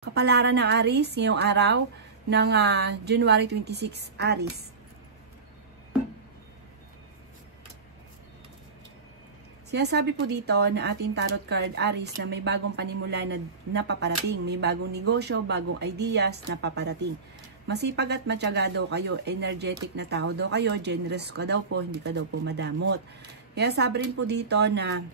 Kapalaran ng Aries ngayong araw ng January 26, Aries. Sinasabi po dito na ating tarot card Aries na may bagong panimula na paparating, may bagong negosyo, bagong ideas na paparating. Masipag at matyaga daw kayo, energetic na tao daw kayo, generous ka daw po, hindi ka daw po madamot. Kaya sabi rin po dito na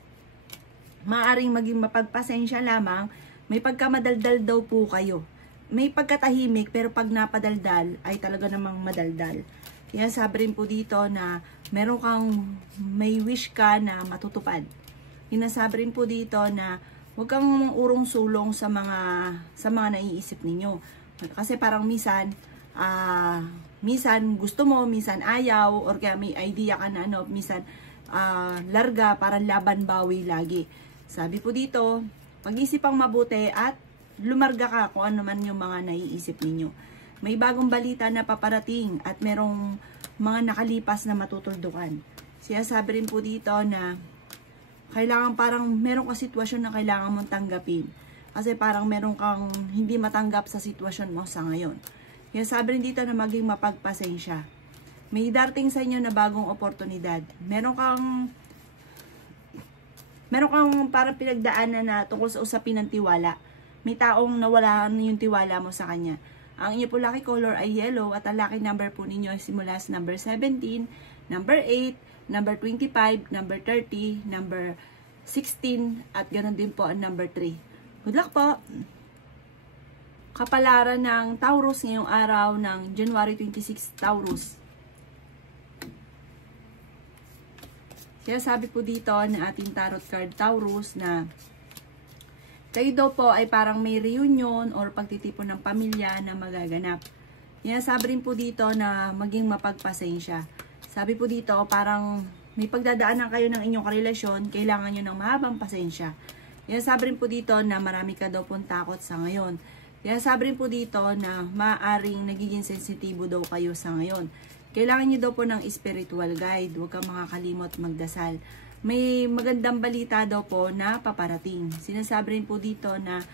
maaaring maging mapagpasensya lamang. May pagkamadaldal daw po kayo. May pagkatahimik pero pag napadaldal ay talaga namang madaldal. Kaya sabi rin po dito na meron kang may wish ka na matutupad. Sinasabi rin po dito na huwag kang urong-sulong sa mga naiisip ninyo. Kasi parang minsan gusto mo, minsan ayaw, or kaya may idea ka na minsan larga, parang laban bawi lagi. Sabi po dito, pag-isipang mabuti at lumarga ka kung ano man yung mga naiisip ninyo. May bagong balita na paparating at merong mga nakalipas na matutuldukan. Siya sabi rin po dito na kailangan parang meron ka sitwasyon na kailangan mong tanggapin. Kasi parang meron kang hindi matanggap sa sitwasyon mo sa ngayon. Kaya sabi rin dito na maging mapagpasensya. May darating sa inyo na bagong oportunidad. Meron kang parang pinagdaanan na tungkol sa usapin ng tiwala. May taong nawala yung tiwala mo sa kanya. Ang inyo po lucky color ay yellow at ang lucky number po ninyo ay simula sa number 17, number 8, number 25, number 30, number 16 at ganoon din po ang number 3. Good luck po! Kapalaran ng Taurus ngayong araw ng January 26, Taurus. Kaya sabi po dito na ating tarot card Taurus na kayo daw po ay parang may reunion or pagtitipon ng pamilya na magaganap. Kaya sabi rin po dito na maging mapagpasensya. Sabi po dito parang may pagdadaanan kayo ng inyong karelasyon, kailangan nyo ng mahabang pasensya. Kaya sabi rin po dito na marami ka daw pong takot sa ngayon. Kaya sabi rin po dito na maaaring nagiging sensitibo daw kayo sa ngayon. Kailangan nyo daw po ng spiritual guide. Huwag kang makakalimot magdasal. May magandang balita daw po na paparating. Sinasabi rin po dito na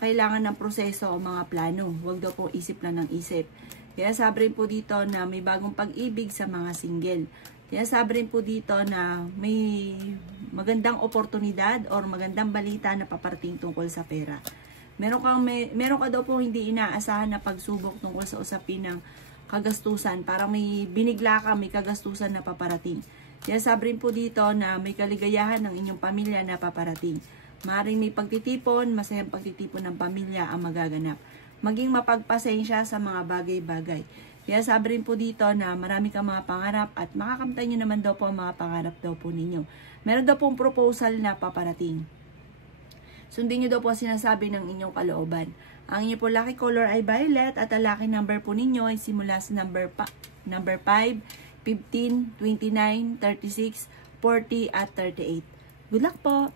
kailangan ng proseso o mga plano. Huwag daw po isip lang ng isip. Kaya sabi rin po dito na may bagong pag-ibig sa mga single. Kaya sabi rin po dito na may magandang oportunidad or magandang balita na paparating tungkol sa pera. Meron ka daw po hindi inaasahan na pagsubok tungkol sa usapin ng kagastusan. Parang may binigla ka, may kagastusan na paparating. Kaya sabi rin po dito na may kaligayahan ng inyong pamilya na paparating. Maaaring may pagtitipon, masayang pagtitipon ng pamilya ang magaganap. Maging mapagpasensya sa mga bagay-bagay. Kaya sabi rin po dito na marami kang mga pangarap at makakamtan nyo naman daw po ang mga pangarap daw po ninyo. Meron daw pong proposal na paparating. Sundin nyo daw po sinasabi ng inyong kalooban. Ang inyo po lucky color ay violet at ang lucky number po ninyo ay simula sa number 5, 15, 29, 36, 40 at 38. Good luck po!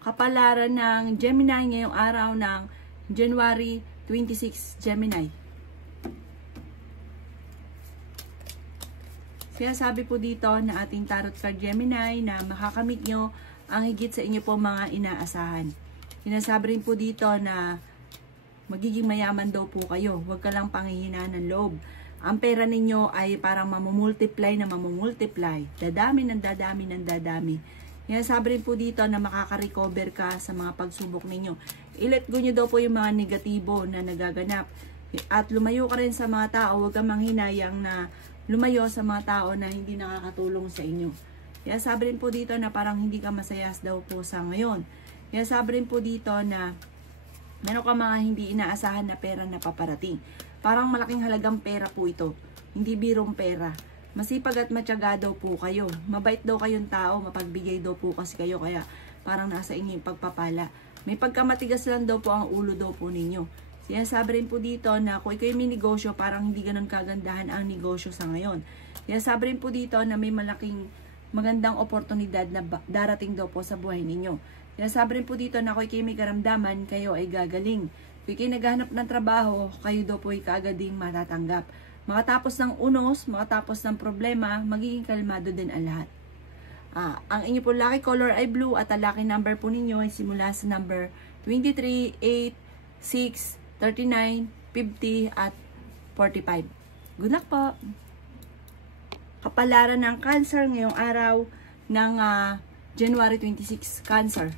Kapalaran ng Gemini ngayong araw ng January 26, Gemini. Kaya sabi po dito na ating tarot card Gemini na makakamit nyo ang higit sa inyo po mga inaasahan. Sinasabi rin po dito na magiging mayaman daw po kayo. Huwag ka lang panghihinaan ng loob. Ang pera ninyo ay parang mamumultiply na mamumultiply. Dadami ng dadami ng dadami. Kaya sabi rin po dito na makaka-recover ka sa mga pagsubok ninyo. I-let go nyo daw po yung mga negatibo na nagaganap. At lumayo ka rin sa mga tao. Huwag kang manghinayang na lumayo sa mga tao na hindi nakakatulong sa inyo. Kaya sabi rin po dito na parang hindi ka masayas daw po sa ngayon. Kaya sabi rin po dito na meron ka mga hindi inaasahan na pera na paparating. Parang malaking halagang pera po ito. Hindi birong pera. Masipag at matyaga daw po kayo. Mabait daw kayong tao, mapagbigay daw po kasi kayo. Kaya parang nasa inyo yung pagpapala. May pagkamatigas lang daw po ang ulo daw po ninyo. Kaya sabi rin po dito na kung ikaw may negosyo, parang hindi ganun kagandahan ang negosyo sa ngayon. Kaya sabi rin po dito na may magandang oportunidad na darating daw po sa buhay ninyo. Kaya sabi rin po dito na kung kayo may karamdaman, kayo ay gagaling. Kung kayo naghahanap ng trabaho, kayo daw po ay kaagading matatanggap. Makatapos ng unos, makatapos ng problema, magiging kalmado din ang lahat. Ang inyo po lucky color ay blue at ang lucky number po ninyo ay simula sa number 23, 8, 6, 39, 50, at 45. Good luck po! Kapalaran ng Cancer ngayong araw ng January 26, Cancer.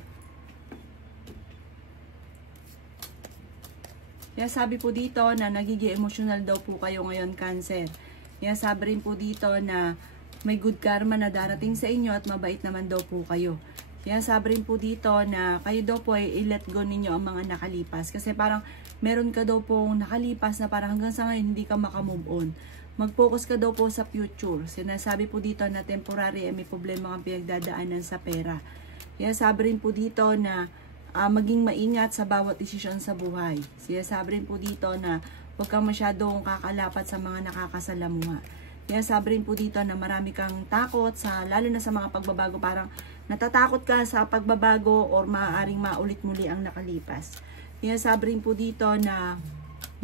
Kaya sabi po dito na nagiging emotional daw po kayo ngayon, Cancer. Kaya sabi rin po dito na may good karma na darating sa inyo at mabait naman daw po kayo. Kaya sabi rin po dito na kayo daw po ay i-let go ninyo ang mga nakalipas. Kasi parang meron ka daw pong nakalipas na parang hanggang sa ngayon hindi ka makamove on. Mag-focus ka daw po sa future. Sinasabi po dito na temporary ay may problema kang pinagdadaanan sa pera. Kaya sabi rin po dito na maging maingat sa bawat desisyon sa buhay. Sinasabi rin po dito na huwag kang masyadong kakalapat sa mga nakakasalamuha. Kaya sabi rin po dito na marami kang takot, lalo na sa mga pagbabago. Parang natatakot ka sa pagbabago or maaaring maulit muli ang nakalipas. Kaya sabi rin po dito na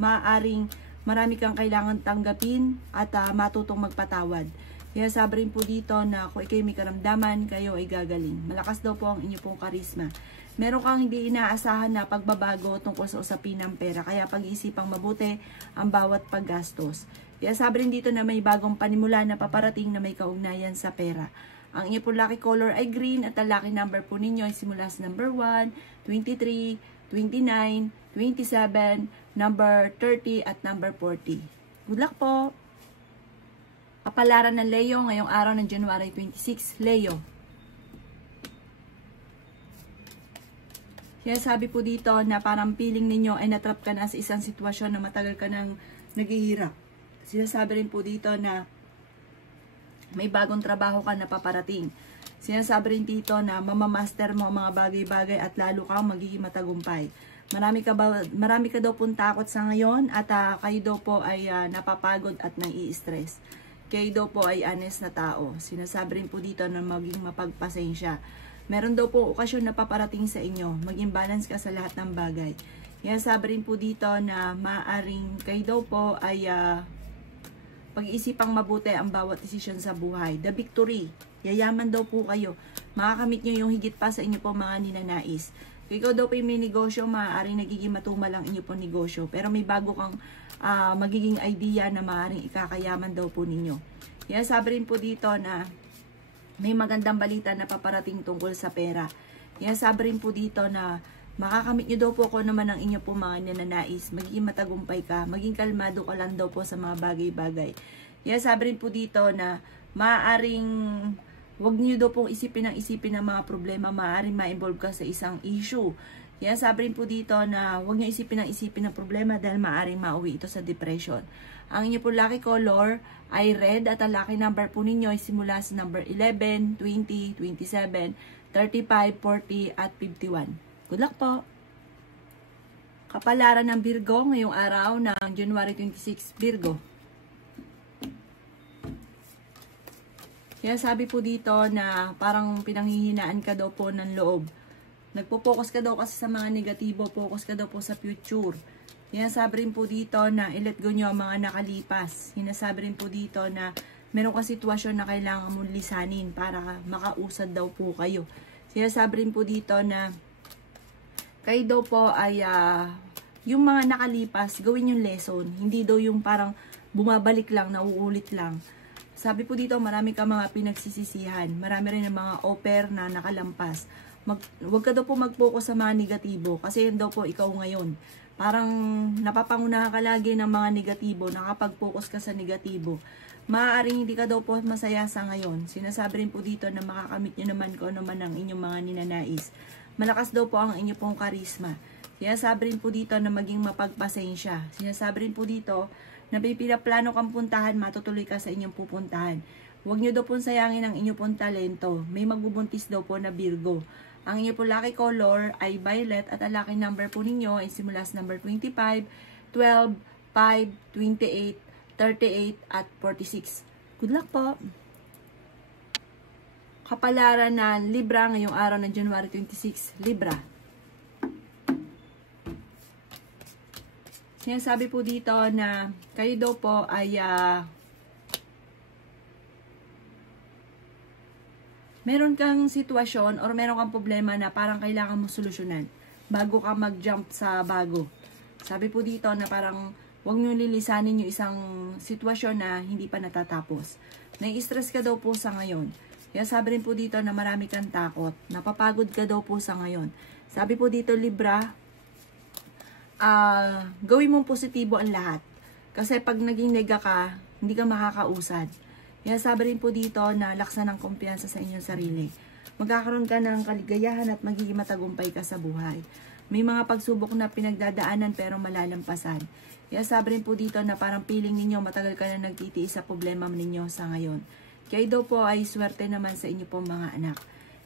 maaaring marami kang kailangan tanggapin at matutong magpatawad. Kaya sabi rin po dito na kung ikay may karamdaman, kayo ay gagaling. Malakas daw po ang inyo pong karisma. Meron kang hindi inaasahan na pagbabago tungkol sa usapin ng pera. Kaya pag-iisipang mabuti ang bawat paggastos. Kaya sabi rin dito na may bagong panimula na paparating na may kaugnayan sa pera. Ang inyo po lucky color ay green at ang lucky number po ninyo ay simula sa number 1, 23, 29, 27, number 30 at number 40. Good luck po! Kapalaran ng Leo ngayong araw ng January 26, Leo. Kaya sabi po dito na parang feeling ninyo ay natrap ka na sa isang sitwasyon na matagal ka nang naghihirap. Sinasabi rin po dito na may bagong trabaho ka na paparating. Sinasabi rin dito na mamamaster mo ang mga bagay-bagay at lalo kang magiging matagumpay. Marami ka daw pong takot sa ngayon at kayo daw po ay napapagod at nai-stress. Kayo daw po ay honest na tao. Sinasabi rin po dito na maging mapagpasensya. Meron daw po okasyon na paparating sa inyo. Maging balance ka sa lahat ng bagay. Kaya sabi rin po dito na maaaring kayo daw po ay pag-iisipang mabuti ang bawat desisyon sa buhay. The victory. Yayaman daw po kayo. Makakamit nyo yung higit pa sa inyo po mga ninanais. Kung ikaw daw po yung may negosyo, maaaring nagiging matumal ang inyo po negosyo. Pero may bago kang magiging idea na maaaring ikakayaman daw po ninyo. Kaya sabi rin po dito na may magandang balita na paparating tungkol sa pera. Kaya sabi rin po dito na makakamit nyo daw po kung naman ang inyo po mga nananais. Magiging matagumpay ka. Maging kalmado ka lang daw po sa mga bagay-bagay. Kaya sabi rin po dito na maaaring huwag nyo daw pong isipin ng mga problema. Maaaring ma-involve ka sa isang issue. Kaya sabi rin po dito na huwag nyo isipin ng problema dahil maaaring mauwi ito sa depression. Ang inyo po lucky color ay red at ang lucky number po ninyo ay simula sa number 11, 20, 27, 35, 40 at 51. Good luck po! Kapalaran ng Virgo ngayong araw ng January 26, Virgo. Kaya sabi po dito na parang pinanghihinaan ka daw po ng loob. Nagpo-focus ka daw kasi sa mga negatibo, focus ka daw po sa future. Kaya sabi rin po dito na i-let go nyo ang mga nakalipas. Sinasabi rin po dito na meron ka sitwasyon na kailangan mong lisanin para makausad daw po kayo. Sinasabi rin po dito na kayo daw po ay yung mga nakalipas, gawin yung lesson. Hindi daw yung parang bumabalik lang, nauulit lang. Sabi po dito, marami ka mga pinagsisisihan. Marami rin ng mga offer na nakalampas. Huwag ka daw po mag-focus sa mga negatibo kasi yun daw po ikaw ngayon. Parang napapangunahan ka lagi ng mga negatibo, nakapag-focus ka sa negatibo. Maaaring hindi ka daw po masaya sa ngayon. Sinasabi rin po dito na makakamit nyo naman kung ano man ang inyong mga ninanais. Malakas daw po ang inyong pong karisma. Sinasabi rin po dito na maging mapagpasensya. Sinasabi rin po dito na pinaplano kang puntahan, matutuloy ka sa inyong pupuntahan. Huwag nyo daw po sayangin ang inyong pong talento. May magbubuntis daw po na Virgo. Ang inyo po lucky color ay violet at ang lucky number po ninyo ay simula sa number 25, 12, 5, 28, 38 at 46. Good luck po! Kapalaran ng Libra ngayong araw ng January 26, Libra. Sinasabi po dito na kayo daw po ay meron kang sitwasyon or meron kang problema na parang kailangan mo solusyonan. bago ka mag-jump sa bago. Sabi po dito na parang huwag nyo lilisanin yung isang sitwasyon na hindi pa natatapos. Nai-stress ka daw po sa ngayon. Kaya sabi rin po dito na marami kang takot. Napapagod ka daw po sa ngayon. Sabi po dito, Libra, gawin mong positibo ang lahat. Kasi pag naging nega ka, hindi ka makakausad. Kaya sabi rin po dito na laksan ng kumpiyansa sa inyong sarili. Magkakaroon ka ng kaligayahan at magiging matagumpay ka sa buhay. May mga pagsubok na pinagdadaanan pero malalampasan. Kaya sabi rin po dito na parang feeling ninyo matagal ka na nagtitiis sa problema ninyo sa ngayon. Kaya daw po ay swerte naman sa inyo po mga anak.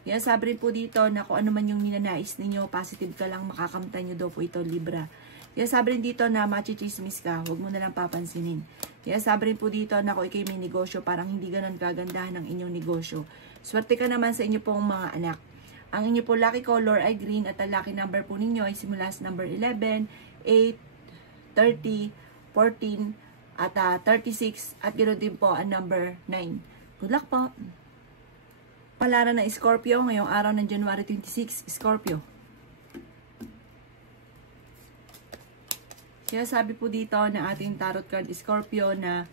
Kaya sabi rin po dito na kung ano man yung ninanais ninyo, positive ka lang, makakamtan nyo daw po ito, Libra. Kaya sabi rin dito na machichismis ka, huwag mo na lang papansinin. Kaya sabi rin po dito na kung ikay may negosyo, parang hindi ganun kagandahan ng inyong negosyo. Swerte ka naman sa inyo pong mga anak. Ang inyo po lucky color ay green at ang lucky number po ninyo ay simula sa number 11, 8, 30, 14, at 36, at ganoon din po ang number 9. Good luck po! Palaran ng Scorpio ngayong araw ng January 26, Scorpio. Kaya sabi po dito na ating tarot card Scorpio na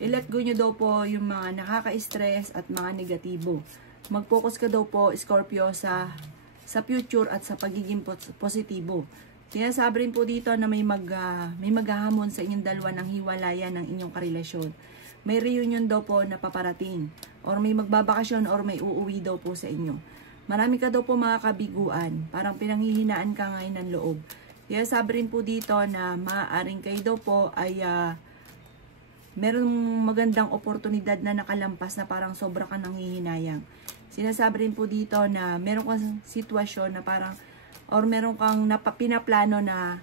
i-let go nyo daw po yung mga nakaka-stress at mga negatibo. Mag-focus ka daw po, Scorpio, sa future at sa pagiging positibo. Kaya sabi rin po dito na may maghahamon sa inyong dalawa ng hiwalayan ng inyong karelasyon. May reunion daw po na paparating. Or may magbabakasyon or may uuwi daw po sa inyo. Marami ka daw po mga kabiguan. Parang pinanghihinaan ka ngayon ng loob. Kaya sabi rin po dito na maaaring kayo daw po ay merong magandang oportunidad na nakalampas na parang sobra ka nanghihinayang. Sinasabi rin po dito na meron kang sitwasyon na parang or meron kang pinaplano na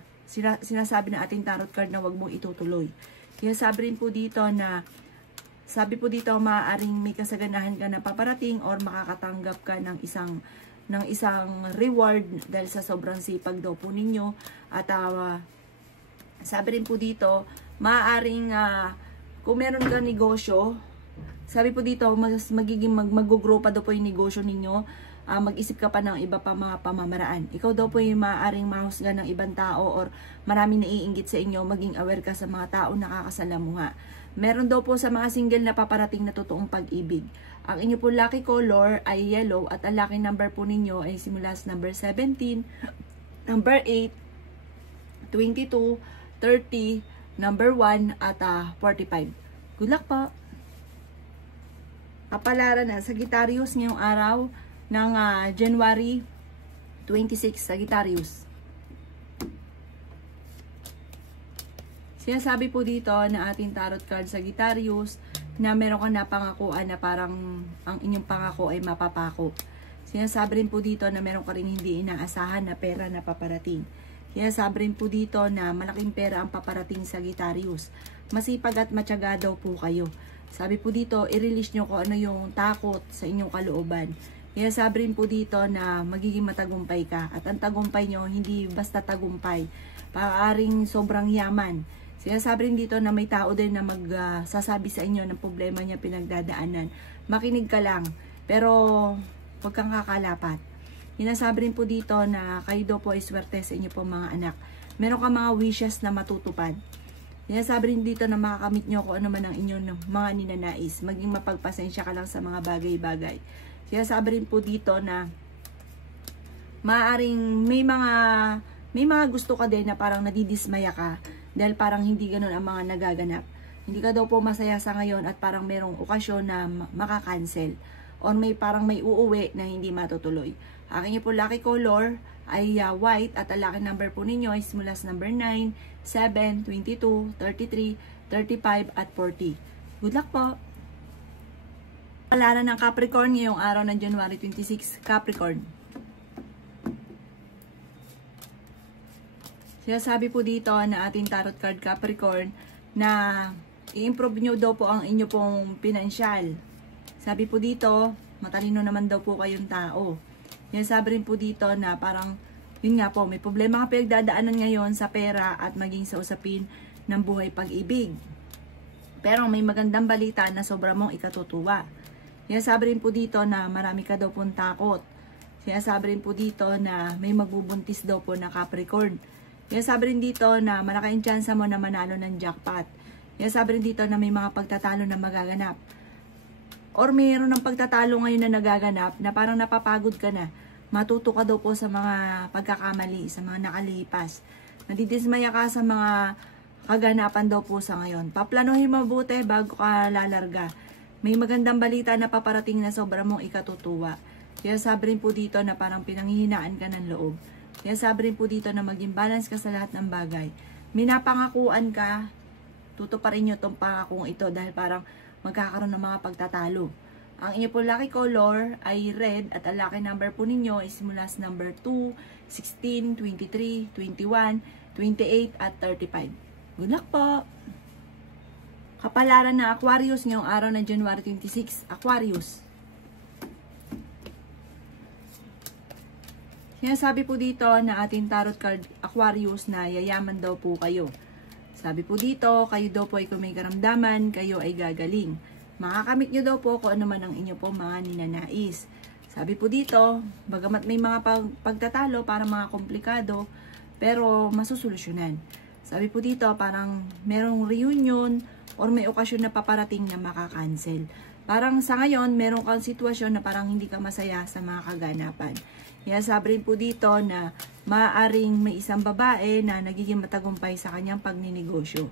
sinasabi na ating tarot card na wag mong itutuloy. Kaya sabi rin po dito na maaaring may kasaganahan ka na paparating or makakatanggap ka ng isang reward dahil sa sobrang sipag daw po ninyo. At sabi rin po dito, maaaring kung meron ka negosyo, sabi po dito, magiging mag-grow pa daw po yung negosyo ninyo. Mag-isip ka pa ng iba pa mga pamamaraan. Ikaw daw po yung maaaring mahusga ng ibang tao or maraming naiinggit sa inyo, maging aware ka sa mga tao nakakasalamuha. Meron daw po sa mga single na paparating na totoong pag-ibig. Ang inyo po lucky color ay yellow at ang lucky number po ninyo ay simula sa number 17, number 8, 22, 30, number 1 at 45. Good luck po! Kapalaran na Sagittarius ngayong araw ng January 26, Sagittarius. Sinasabi po dito na ating tarot card Sagittarius na meron kang napangakuan na parang ang inyong pangako ay mapapako. Sinasabi rin po dito na meron ka rin hindi inaasahan na pera na paparating. Sinasabi rin po dito na malaking pera ang paparating Sagittarius. Masipag at matyaga daw po kayo. Sabi po dito, i-release nyo kung ano yung takot sa inyong kalooban. Kaya sabi rin po dito na magiging matagumpay ka. At ang tagumpay nyo, hindi basta tagumpay. Paaring sobrang yaman. Sinasabi rin dito na may tao din na magsasabi sa inyo ng problema niya pinagdadaanan. Makinig ka lang, pero huwag kang kakalapat. Sinasabi rin po dito na kayo daw po ay swerte sa inyo po mga anak. Meron ka mga wishes na matutupad. Sinasabi rin dito na makakamit nyo kung ano man ang inyong mga ninanais. Maging mapagpasensya ka lang sa mga bagay-bagay. Sinasabi rin po dito na maaaring may mga gusto ka din na parang nadidismaya ka dahil parang hindi ganun ang mga nagaganap. Hindi ka daw po masaya sa ngayon at parang merong okasyon na makakancel or parang may uuwi na hindi matutuloy. Aking po lucky color ay white at ang lucky number po ninyo ay simula sa number 9, 7, 22, 33, 35 at 40. Good luck po! Palaran ng Capricorn ngayong araw ng January 26, Capricorn. Sinasabi po dito na ating tarot card Capricorn na i-improve nyo daw po ang inyo pong pinansyal. Sabi po dito, matalino naman daw po kayong tao. Sinasabi rin po dito na parang, yun nga po, may problema ka pinagdadaanan ngayon sa pera at maging sa usapin ng buhay pag-ibig. Pero may magandang balita na sobra mong ikatutuwa. Sinasabi rin po dito na marami ka daw pong takot. Sinasabi rin po dito na may magbubuntis daw po na Capricorn. Sinasabi rin dito na malaki ang tsansa mo na manalo ng jackpot. Sinasabi rin dito na may mga pagtatalo na magaganap. Or mayroon ng pagtatalo ngayon na nagaganap na parang napapagod ka na. Matuto ka daw po sa mga pagkakamali, sa mga nakalipas. Nadidismaya ka sa mga kaganapan daw po sa ngayon. Paplanuhin mabuti bago ka lalarga. May magandang balita na paparating na sobra mong ikatutuwa. Kaya sabi rin po dito na parang pinanghihinaan ka ng loob. Kaya sabi rin po dito na maging balance ka sa lahat ng bagay. May napangakuan ka, tutuparin nyo itong pangakong ito dahil parang magkakaroon ng mga pagtatalo. Ang inyo po lucky color ay red at ang lucky number po ninyo is mula sa number 2, 16, 23, 21, 28 at 35. Good luck po! Kapalaran na Aquarius ngayong araw ng January 26. Aquarius. Sinasabi po dito na ating tarot card Aquarius na yayaman daw po kayo. Sabi po dito, kayo daw po ay kung may karamdaman, kayo ay gagaling. Makakamit nyo daw po kung ano man ang inyo po mga ninanais. Sabi po dito, bagamat may mga pagtatalo para mga komplikado, pero masusolusyonan. Sabi po dito, parang merong reunion or may okasyon na paparating na makakancel. Parang sa ngayon, meron kang sitwasyon na parang hindi ka masaya sa mga kaganapan. Kaya sabi rin po dito na maaaring may isang babae na nagiging matagumpay sa kanyang pagninegosyo.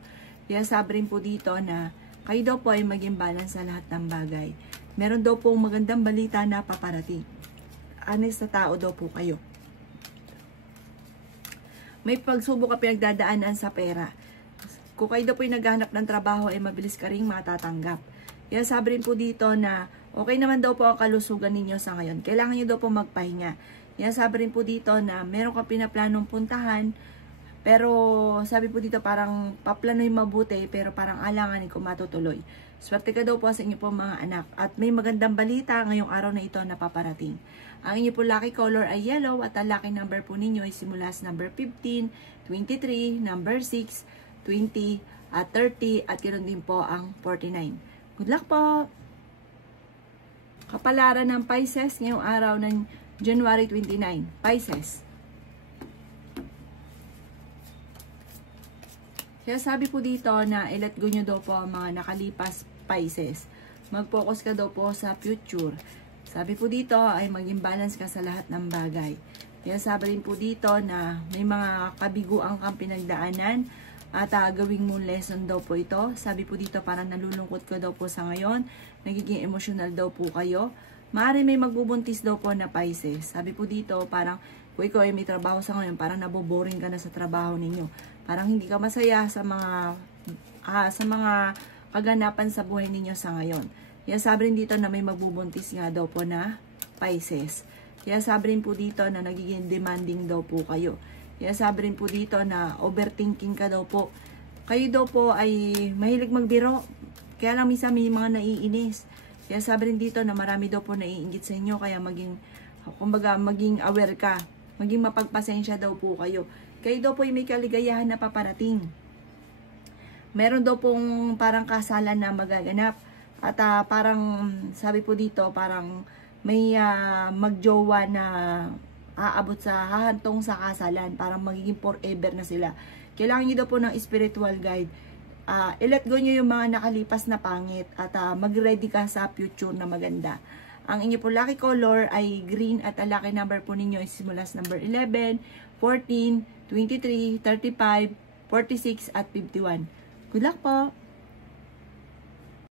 Kaya sabi rin po dito na kayo daw po ay maging balance sa lahat ng bagay. Meron daw pong magandang balita na paparating. Honest na tao daw po kayo. May pagsubok ka pinagdadaanan sa pera. Kung kayo daw po ay naghahanap ng trabaho ay mabilis ka rin matatanggap. Kaya sabi rin po dito na okay naman daw po ang kalusugan ninyo sa ngayon. Kailangan nyo daw po magpahinga. Kaya sabi rin po dito na meron ka pinaplanong puntahan. Pero sabi po dito parang paplanoy mabuti pero parang alanganin kung matutuloy. Swerte ka daw po sa inyo po mga anak. At may magandang balita ngayong araw na ito na paparating. Ang inyo po lucky color ay yellow at ang lucky number po ninyo ay simula sa number 15, 23, number 6, 20 at 30 at ganoon din po ang 49. Good luck po! Kapalaran ng Pisces ngayong araw ng January 29. Pisces. Kaya sabi po dito na i-let go nyo daw po ang mga nakalipas Pisces. Mag-focus ka daw po sa future. Sabi po dito ay maging balance ka sa lahat ng bagay. Kaya sabi rin po dito na may mga kabiguan kang pinagdaanan at gawing mo lesson daw po ito. Sabi po dito parang nalulungkot ka daw po sa ngayon. Nagiging emotional daw po kayo. Maaari may magbubuntis daw po na Pisces. Sabi po dito parang kung ikaw ay may trabaho sa ngayon, parang naboboring ka na sa trabaho ninyo. Parang hindi ka masaya sa mga kaganapan sa buhay ninyo sa ngayon. Kaya sabi rin dito na may magbubuntis nga daw po na Pisces. Kaya sabi rin po dito na nagiging demanding daw po kayo. Kaya sabi rin po dito na overthinking ka daw po. Kayo daw po ay mahilig magbiro. Kaya lang minsan may mga naiinis. Kaya sabi rin dito na marami daw po naiinggit sa inyo. Kaya maging aware ka. Maging mapagpasensya daw po kayo. Kayo daw po ay may kaligayahan na paparating. Meron daw pong parang kasalan na magaganap. At parang sabi po dito parang may magjowa na aabot sa hahantong sa kasalan. Parang magiging forever na sila. Kailangan nyo daw po ng spiritual guide. I-let go nyo yung mga nakalipas na pangit. At mag-ready ka sa future na maganda. Ang inyo po lucky color ay green at ang lucky number po ninyo is simula sa number 11, 14, 23, 35, 46 at 51. Good luck po!